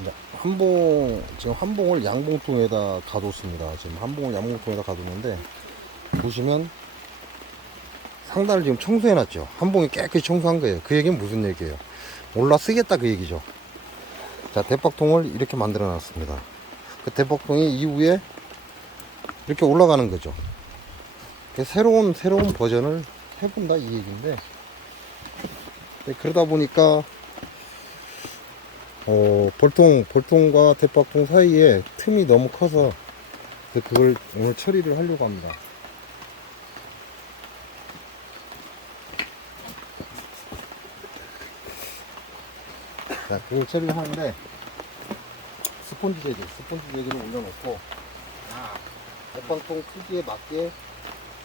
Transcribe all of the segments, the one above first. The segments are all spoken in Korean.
이제 한봉 지금 한봉을 양봉통에다 가뒀습니다. 지금 한봉을 양봉통에다 가뒀는데 보시면 상단을 지금 청소해놨죠. 한봉이 깨끗이 청소한 거예요. 그 얘기는 무슨 얘기예요? 올라 쓰겠다 그 얘기죠. 자 대박통을 이렇게 만들어놨습니다. 그 대박통이 이후에 이렇게 올라가는 거죠. 그 새로운 새로운 버전을 해본다 이 얘기인데 네, 그러다 보니까 어, 볼통, 볼통과 대박통 사이에 틈이 너무 커서 그- 그걸 오늘 처리를 하려고 합니다. 자, 그걸 처리를 하는데 스폰지 재질, 스폰지 재질을 올려놓고 대박통 크기에 맞게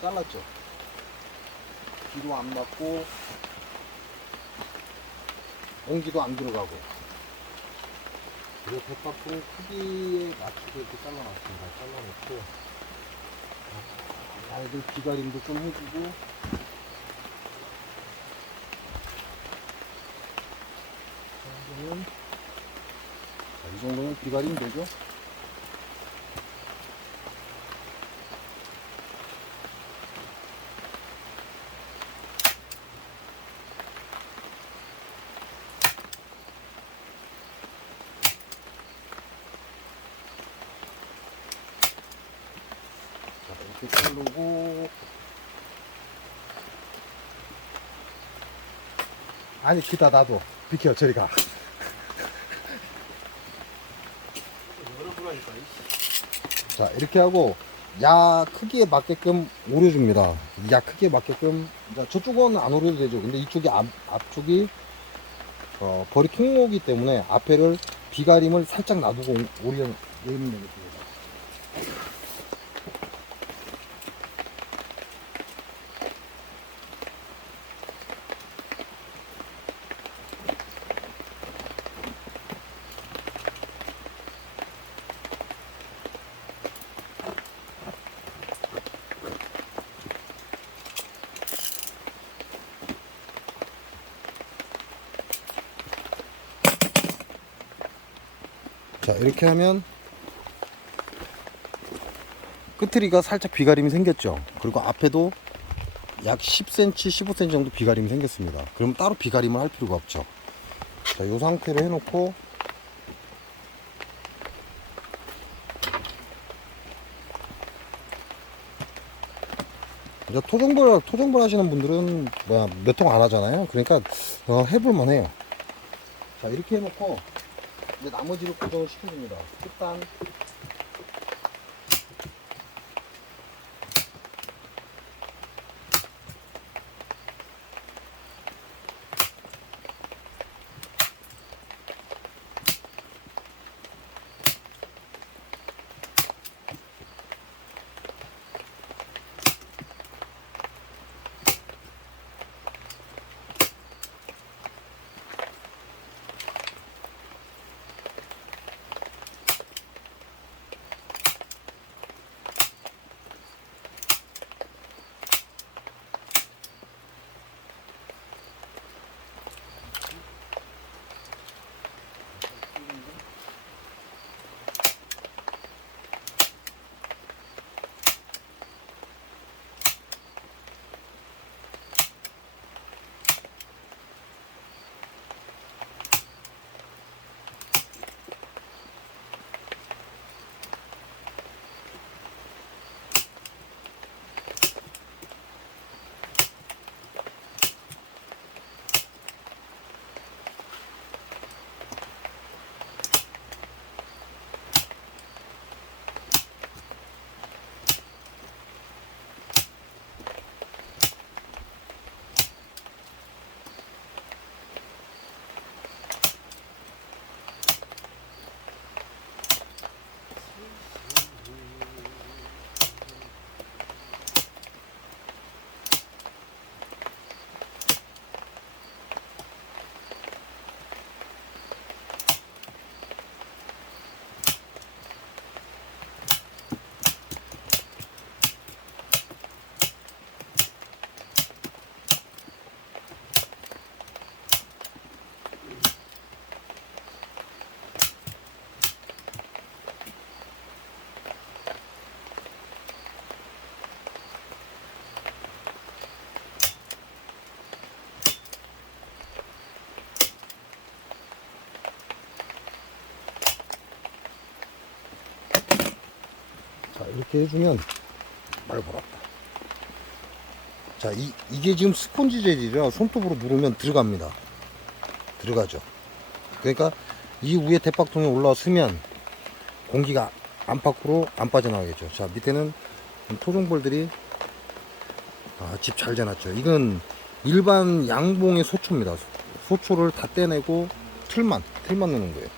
잘랐죠. 뒤로 안 맞고 온기도 안 들어가고 그리고 백박통 크기에 맞추고 이렇게 잘라놨습니다. 잘라놓고 아이들 비가림도 좀 해주고 이 정도면 비가림 되죠? 자, 이렇게 자르고 아니 기다 놔둬 비켜 저리 가. 자 이렇게 하고 야 크기에 맞게끔 오려줍니다. 야 크기에 맞게끔. 자, 저쪽은 안 오려도 되죠. 근데 이쪽이 앞, 앞쪽이 어, 벌이 통로기 때문에 앞에를 비가림을 살짝 놔두고 오- 오려 오리면 되겠습니다 자 이렇게 하면 끝트리가 살짝 비가림이 생겼죠? 그리고 앞에도 약 10cm 15cm 정도 비가림이 생겼습니다. 그럼 따로 비가림을 할 필요가 없죠. 자이 상태로 해놓고 이제 토종벌 토종벌 하시는 분들은 몇 통 안 하잖아요. 그러니까 어, 해볼만 해요. 자 이렇게 해놓고 이제 나머지를 고정을 시켜줍니다. 끝단 이렇게 해주면 말벌었다. 자, 이, 이게 지금 스폰지 재질이라 손톱으로 누르면 들어갑니다. 들어가죠. 그러니까 이 위에 대박통에 올라서면 공기가 안팎으로 안 빠져나가겠죠. 자, 밑에는 토종벌들이 아, 집 잘 재놨죠. 이건 일반 양봉의 소초입니다. 소초를 다 떼내고 틀만, 틀만 넣는 거예요.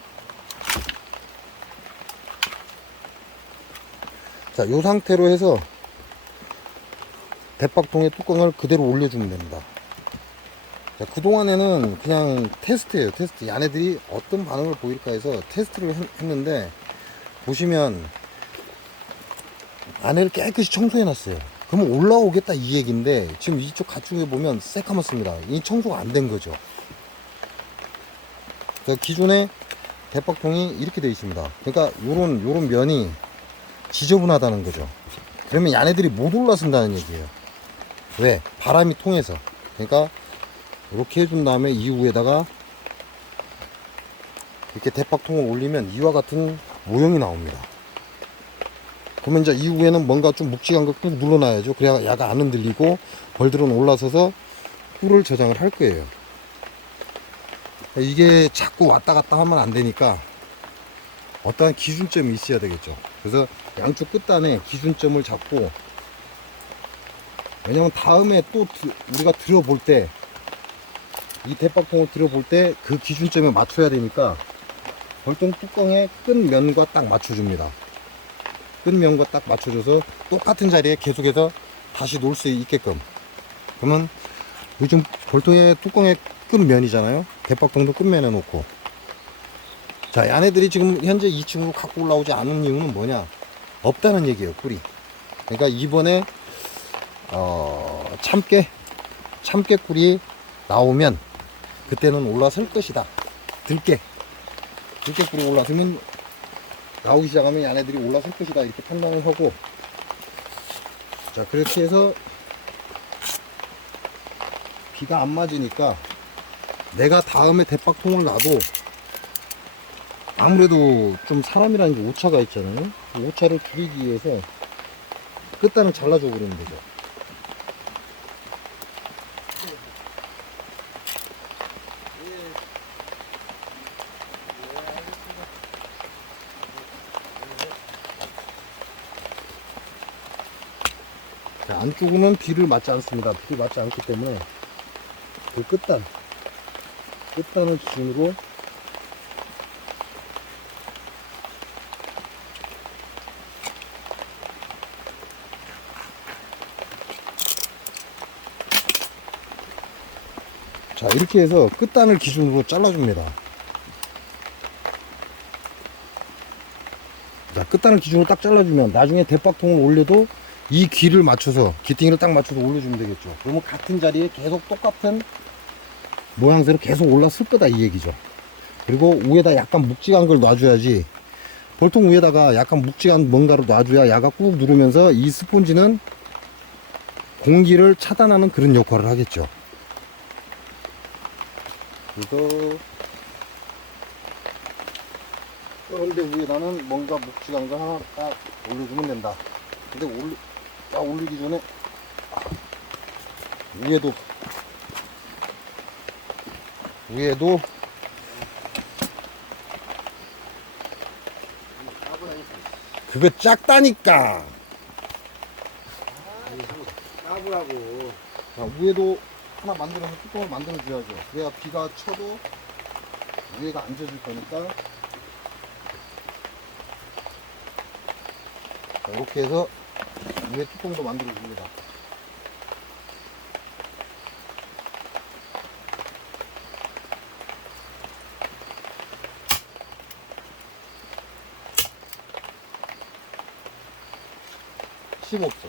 자, 요 상태로 해서 대박통의 뚜껑을 그대로 올려주면 됩니다. 자, 그동안에는 그냥 테스트예요, 테스트. 얘네들이 어떤 반응을 보일까 해서 테스트를 했, 했는데, 보시면, 안에를 깨끗이 청소해 놨어요. 그러면 올라오겠다 이 얘기인데, 지금 이쪽 가축에 보면 새까맣습니다. 이 청소가 안 된 거죠. 자, 기존에 대박통이 이렇게 되어 있습니다. 그러니까 요런, 요런 면이 지저분하다는 거죠. 그러면 얘네들이 못 올라선다는 얘기예요. 왜? 바람이 통해서. 그러니까 이렇게 해준 다음에 이후에다가 이렇게 대박통을 올리면 이와 같은 모형이 나옵니다. 그러면 이제 이후에는 뭔가 좀 묵직한 걸 꾹 눌러놔야죠. 그래야 야가 안 흔들리고 벌들은 올라서서 꿀을 저장을 할 거예요. 이게 자꾸 왔다 갔다 하면 안 되니까 어떠한 기준점이 있어야 되겠죠. 그래서 양쪽 끝단에 기준점을 잡고 왜냐면 다음에 또 드- 우리가 들어볼 때 이 대박통을 들어볼 때 그 기준점에 맞춰야 되니까 벌통 뚜껑의 끝면과 딱 맞춰줍니다. 끝면과 딱 맞춰줘서 똑같은 자리에 계속해서 다시 놓을 수 있게끔. 그러면 요즘 벌통의 뚜껑의 끝면이잖아요. 대박통도 끝면에 놓고. 자, 이 아내들이 지금 현재 2층으로 갖고 올라오지 않은 이유는 뭐냐? 없다는 얘기예요, 꿀이. 그러니까 이번에 어, 참깨, 참깨 꿀이 나오면 그때는 올라설 것이다. 들깨, 들깨 꿀이 올라서면 나오기 시작하면 얘네들이 올라설 것이다. 이렇게 판단을 하고 자, 그렇게 해서 비가 안 맞으니까 내가 다음에 대박통을 놔도 아무래도 좀 사람이라는 게 오차가 있잖아요. 그 오차를 줄이기 위해서 끝단을 잘라줘 버리는 거죠. 자, 안쪽은 비를 맞지 않습니다. 비를 맞지 않기 때문에 그 끝단, 끝단을 기준으로 자, 이렇게 해서 끝단을 기준으로 잘라줍니다. 자, 끝단을 기준으로 딱 잘라주면 나중에 대박통을 올려도 이 귀를 맞춰서, 귀퉁이를 딱 맞춰서 올려주면 되겠죠. 그러면 같은 자리에 계속 똑같은 모양새로 계속 올라설 거다 이 얘기죠. 그리고 위에다 약간 묵직한 걸 놔줘야지 볼통 위에다가 약간 묵직한 뭔가를 놔줘야 야가 꾹 누르면서 이 스폰지는 공기를 차단하는 그런 역할을 하겠죠. 그래서 그런데 위에다는 뭔가 묵직한 거 하나 딱 올려주면 된다. 근데 올리, 딱 올리기 전에 아, 위에도 위에도 그거 작다니까. 까부라고. 자, 위에도 하나 만들어서 뚜껑을 만들어 줘야죠. 그래야 비가 쳐도 위에가 안 젖을 거니까. 자, 이렇게 해서 위에 뚜껑도 만들어 줍니다. 심없어.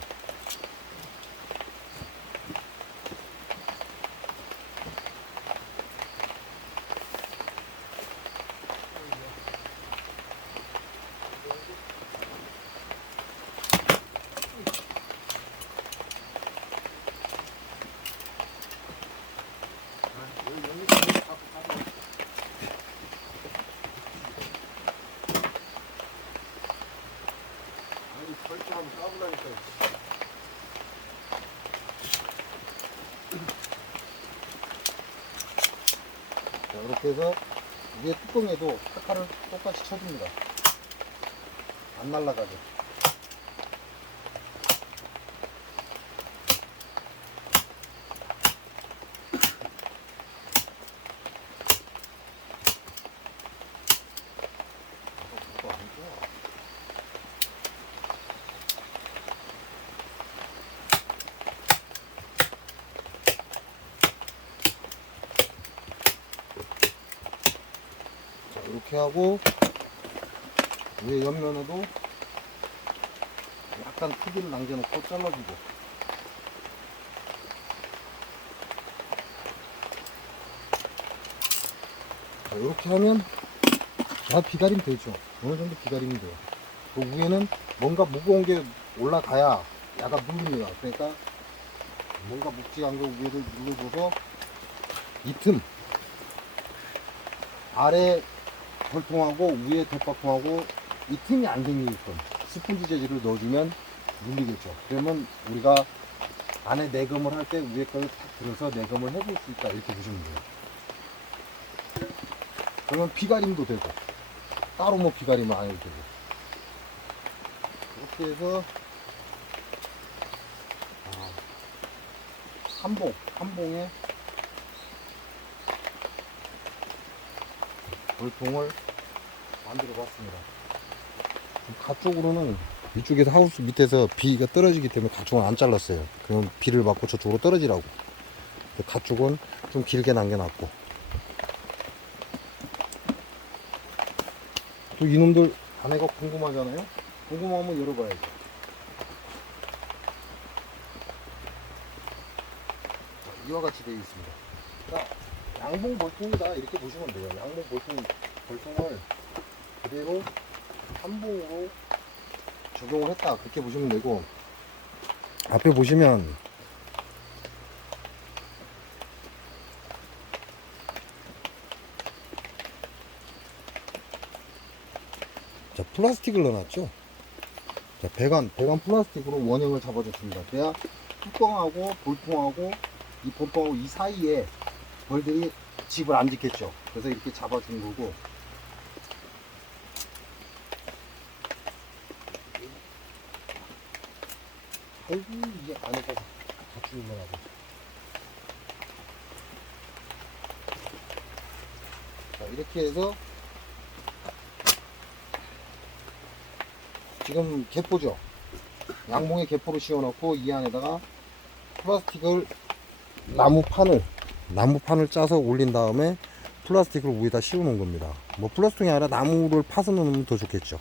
아니, 절대 안 이렇게 해서 뚜껑에도 카카를 똑같이 쳐줍니다. 안 날아가게. 어, 안 좋아. 자, 하고 위에 옆면에도 약간 크기를 남겨놓고 잘라주고. 자, 이렇게 하면 다 비가림 되죠. 어느 정도 비가림이 돼요. 그 위에는 뭔가 무거운 게 올라가야 약간 눌립니다. 그러니까 뭔가 묵직한 거 위에를 눌러줘서 이틈 아래 벌통하고 위에 덮밥통하고 이 틈이 안 생기게끔 스펀지 재질을 넣어주면 눌리겠죠. 그러면 우리가 안에 내금을 할 때 위에 거를 탁 들어서 내금을 해줄 수 있다 이렇게 보시면 돼요. 그러면 비가림도 되고 따로 뭐 비가림은 안 해도 되고 이렇게 해서 아, 한봉 한봉에 물통을 만들어 봤습니다. 가쪽으로는 이쪽에서 하우스 밑에서 비가 떨어지기 때문에 가쪽은 안 잘랐어요. 그럼 비를 맞고 저쪽으로 떨어지라고. 가쪽은 좀 길게 남겨놨고. 또 이놈들 안에가 궁금하잖아요. 궁금하면 열어봐야죠. 자, 이와 같이 되어 있습니다. 자, 양봉 볼통이다 이렇게 보시면 돼요. 양봉 볼통 볼통을 그대로 한봉으로 적용을 했다 그렇게 보시면 되고 앞에 보시면 자 플라스틱을 넣어놨죠. 자 배관 배관 플라스틱으로 원형을 잡아줬습니다. 그래야 뚜껑하고 볼통하고 이 볼통하고 이 사이에 벌들이 집을 안 짓겠죠. 그래서 이렇게 잡아준 거고. 아이고, 이게 안에가 갖추는 거라고. 자, 이렇게 해서 지금 개포죠. 양봉에 개포를 씌워놓고 이 안에다가 플라스틱을 나무 판을 나무판을 짜서 올린 다음에 플라스틱을 위에다 씌우는 겁니다. 뭐 플라스틱이 아니라 나무를 파서 넣으면 더 좋겠죠.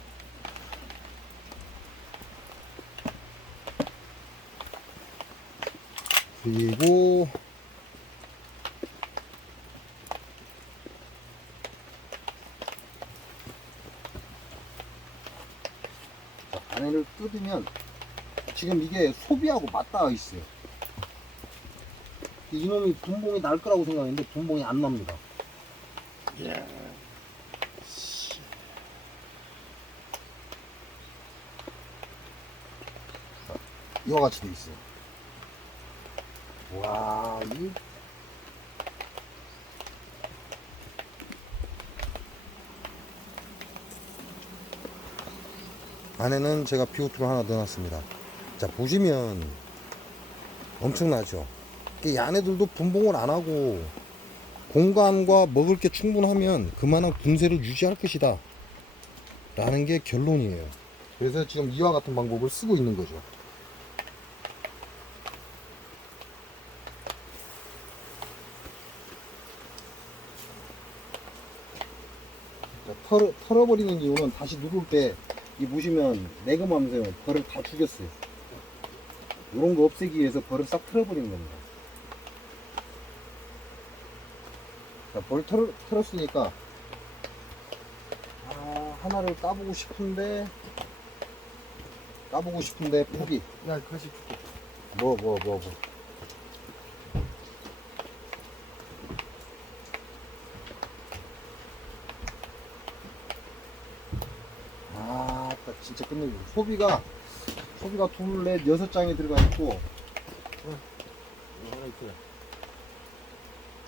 그리고 자, 안에를 뜯으면 지금 이게 소비하고 맞닿아 있어요. 이놈이 분봉이 날 거라고 생각했는데 분봉이 안 납니다. 이와 같이 돼 있어요. 와, 이 안에는 제가 비오트를 하나 넣어놨습니다. 자, 보시면 엄청나죠? 이 안에들도 분봉을 안 하고 공간과 먹을 게 충분하면 그만한 분쇄를 유지할 것이다. 라는 게 결론이에요. 그래서 지금 이와 같은 방법을 쓰고 있는 거죠. 자, 털, 털어버리는 이유는 다시 누를 때, 이 보시면 내금하면서 벌을 다 죽였어요. 이런 거 없애기 위해서 벌을 싹 털어버리는 겁니다. 자, 벌 털, 털었으니까, 아, 하나를 따보고 싶은데, 따보고 싶은데, 포기. 야, 그것이 줄게. 뭐, 뭐, 뭐, 뭐. 아, 딱 진짜 끝내줘. 소비가, 소비가 둘, 넷, 여섯 장이 들어가 있고, 이거 하나 있어요.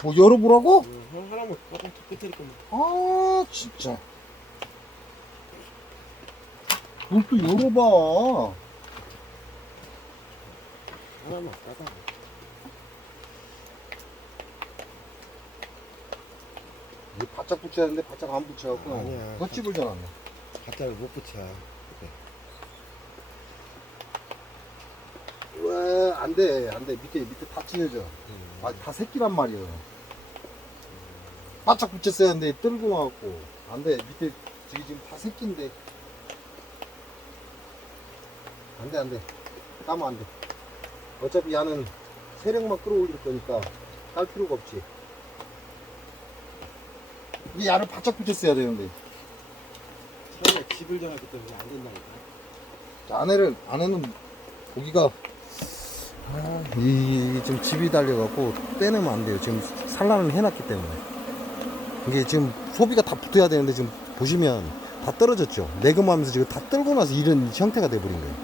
뭐 열어보라고? 응, 하나만 조금 더 끝일 거면. 아 진짜 뭘 또 열어봐 하나만 따다. 이게 바짝 붙여야 되는데 바짝 안 붙여갖고 아니야. 덧집을 잘 안네 바짝을 못 붙여. 왜 안돼 안돼 밑에 밑에 다 찢어져 음. 아, 다 새끼란 말이에요. 바짝 붙였어야 하는데 뜰고 나왔고. 안 돼. 밑에 저기 지금 다 새끼인데. 안 돼, 안 돼. 까면 안 돼. 어차피 야는 세력만 끌어올릴 거니까 깔 필요가 없지. 이 야를 바짝 붙였어야 되는데. 처음에 집을 정했기 때문에 안 된다니까. 자, 안에를, 안에는 고기가 아, 이, 이게 지금 집이 달려갖고 빼내면 안 돼요. 지금 산란을 해놨기 때문에. 이게 지금 소비가 다 붙어야 되는데 지금 보시면 다 떨어졌죠. 내금하면서 지금 다 떨고 나서 이런 형태가 돼버린 거예요.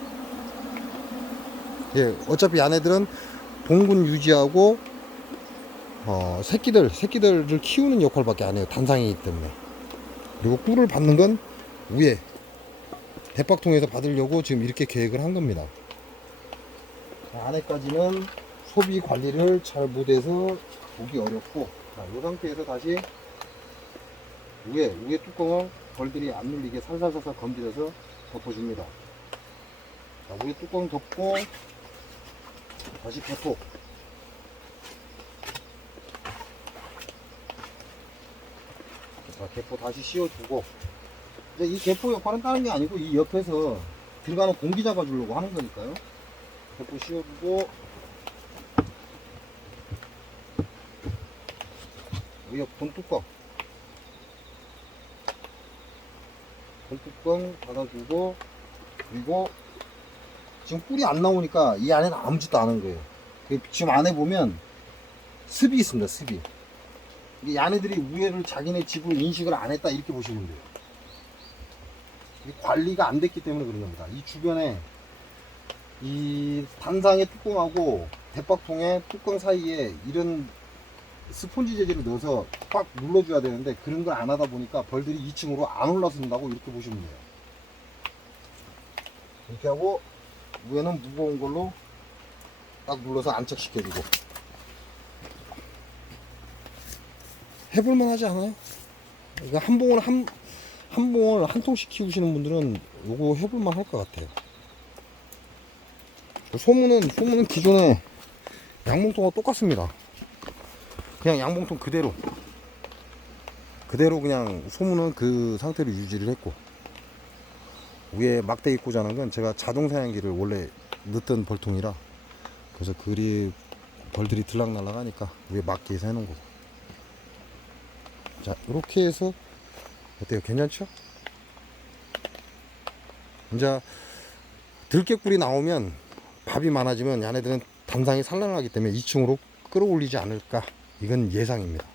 예, 어차피 안에들은 봉군 유지하고 어, 새끼들, 새끼들을 키우는 역할밖에 안 해요. 단상이기 때문에. 그리고 꿀을 받는 건 위에 대박통에서 받으려고 지금 이렇게 계획을 한 겁니다. 자, 안에까지는 소비 관리를 잘 못해서 보기 어렵고 자, 이 상태에서 다시 위에 위에 뚜껑을 벌들이 안 눌리게 살살살살 건드려서 덮어줍니다. 자, 위에 뚜껑 덮고 다시 개포 자, 개포 다시 씌워주고 이제 이 개포 역할은 다른 게 아니고 이 옆에서 들어가는 공기 잡아주려고 하는 거니까요. 개포 씌워주고 위에 본뚜껑 본뚜껑 닫아주고 그리고 지금 꿀이 안 나오니까 이 안에는 아무 짓도 안한 거예요. 그 지금 안에 보면 습이 있습니다. 습이. 이 아내들이 우회를 자기네 집으로 인식을 안 했다 이렇게 보시면 돼요. 이 관리가 안 됐기 때문에 그런 겁니다. 이 주변에 이 단상의 뚜껑하고 대박통의 뚜껑 사이에 이런 스폰지 재질을 넣어서 꽉 눌러줘야 되는데 그런 걸 안 하다 보니까 벌들이 2층으로 안 올라선다고 이렇게 보시면 돼요. 이렇게 하고 위에는 무거운 걸로 딱 눌러서 안착시켜주고 해볼만 하지 않아요? 이거 한 봉을 한, 한 봉을 한 통씩 키우시는 분들은 요거 해볼만 할 것 같아요. 소문은, 소문은 기존에 양봉통과 똑같습니다. 그냥 양봉통 그대로. 그대로 그냥 소문은 그 상태로 유지를 했고. 위에 막대기 꽂아놓은 건 제가 자동 사양기를 원래 넣던 벌통이라 그래서 그리 벌들이 들락날락 하니까 위에 막대기에서 해놓은 거고. 자, 이렇게 해서 어때요? 괜찮죠? 이제 들깨꿀이 나오면 밥이 많아지면 얘네들은 단상이 산란하기 때문에 2층으로 끌어올리지 않을까 이건 예상입니다.